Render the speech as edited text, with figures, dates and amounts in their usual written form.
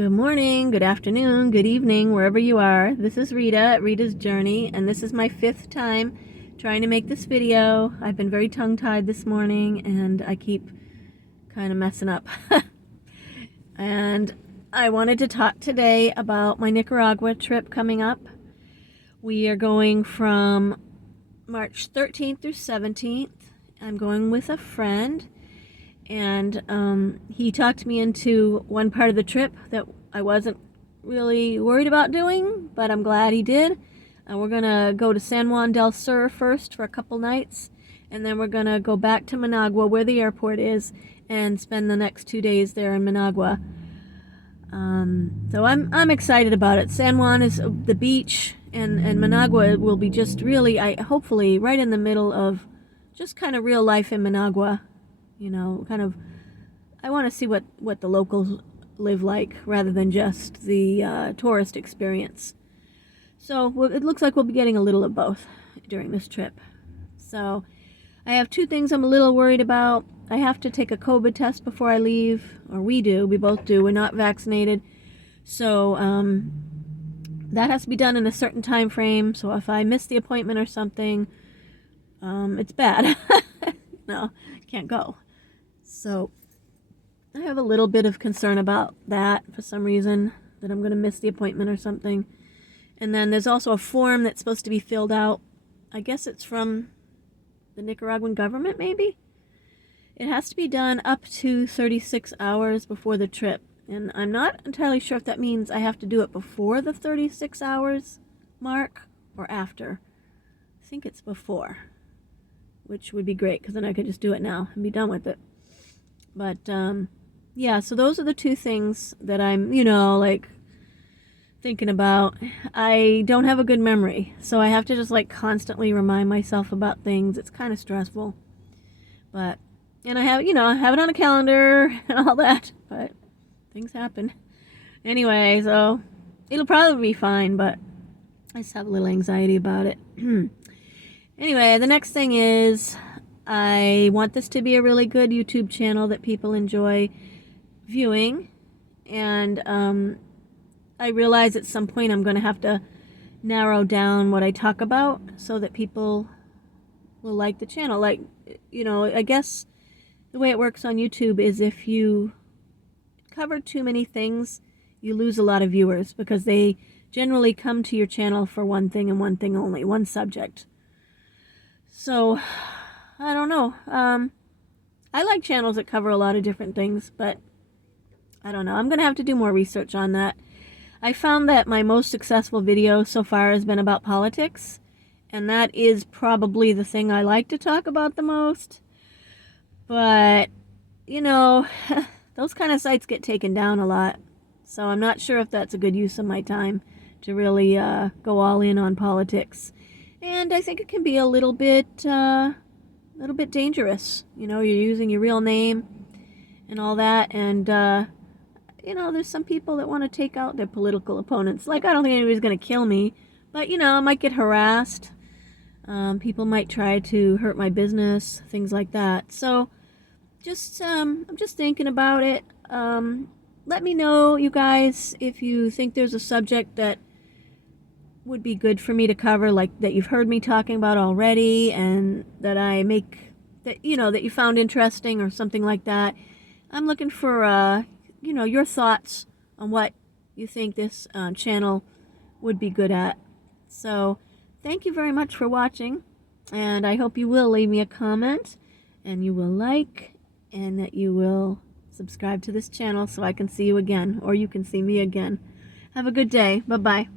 Good morning, good afternoon, good evening, wherever you are. This is Rita at Rita's Journey, and this is my 5th time trying to make this video. I've been very tongue-tied this morning, and I keep kind of messing up. And I wanted to talk today about my Nicaragua trip coming up. We are going from March 13th through 17th. I'm going with a friend. And he talked me into one part of the trip that I wasn't really worried about doing, but I'm glad he did. We're going to go to San Juan del Sur first for a couple nights, and then we're going to go back to Managua, where the airport is, and spend the next 2 days there in Managua. So I'm excited about it. San Juan is the beach, and Managua will be just really, hopefully, right in the middle of just kind of real life in Managua. You know, kind of, I want to see what the locals live like rather than just the tourist experience. So it looks like we'll be getting a little of both during this trip. So I have 2 things I'm a little worried about. I have to take a COVID test before I leave, or we both do. We're not vaccinated. So that has to be done in a certain time frame. So if I miss the appointment or something, it's bad. No, can't go. So I have a little bit of concern about that for some reason, that I'm going to miss the appointment or something. And then there's also a form that's supposed to be filled out. I guess it's from the Nicaraguan government, maybe? It has to be done up to 36 hours before the trip. And I'm not entirely sure if that means I have to do it before the 36 hours mark or after. I think it's before, which would be great because then I could just do it now and be done with it. But, yeah, so those are the 2 things that I'm, like, thinking about. I don't have a good memory, so I have to just, like, constantly remind myself about things. It's kind of stressful. But, and I have it on a calendar and all that, but things happen. Anyway, so it'll probably be fine, but I just have a little anxiety about it. Anyway, the next thing is, I want this to be a really good YouTube channel that people enjoy viewing, and I realize at some point I'm going to have to narrow down what I talk about so that people will like the channel. Like, I guess the way it works on YouTube is if you cover too many things, you lose a lot of viewers because they generally come to your channel for one thing and one thing only, one subject. So I don't know. I like channels that cover a lot of different things, but I don't know. I'm going to have to do more research on that. I found that my most successful video so far has been about politics, and that is probably the thing I like to talk about the most. But, those kind of sites get taken down a lot, so I'm not sure if that's a good use of my time to really go all in on politics. And I think it can be a little bit dangerous. You're using your real name and all that, and there's some people that want to take out their political opponents. Like, I don't think anybody's going to kill me, but I might get harassed. People might try to hurt my business, things like that. So I'm just thinking about it. Let me know, you guys, if you think there's a subject that would be good for me to cover, like that you've heard me talking about already, and that that you found interesting or something like that. I'm looking for your thoughts on what you think this channel would be good at. So thank you very much for watching, and I hope you will leave me a comment, and you will like, and that you will subscribe to this channel so I can see you again, or you can see me again. Have a good day. Bye-bye.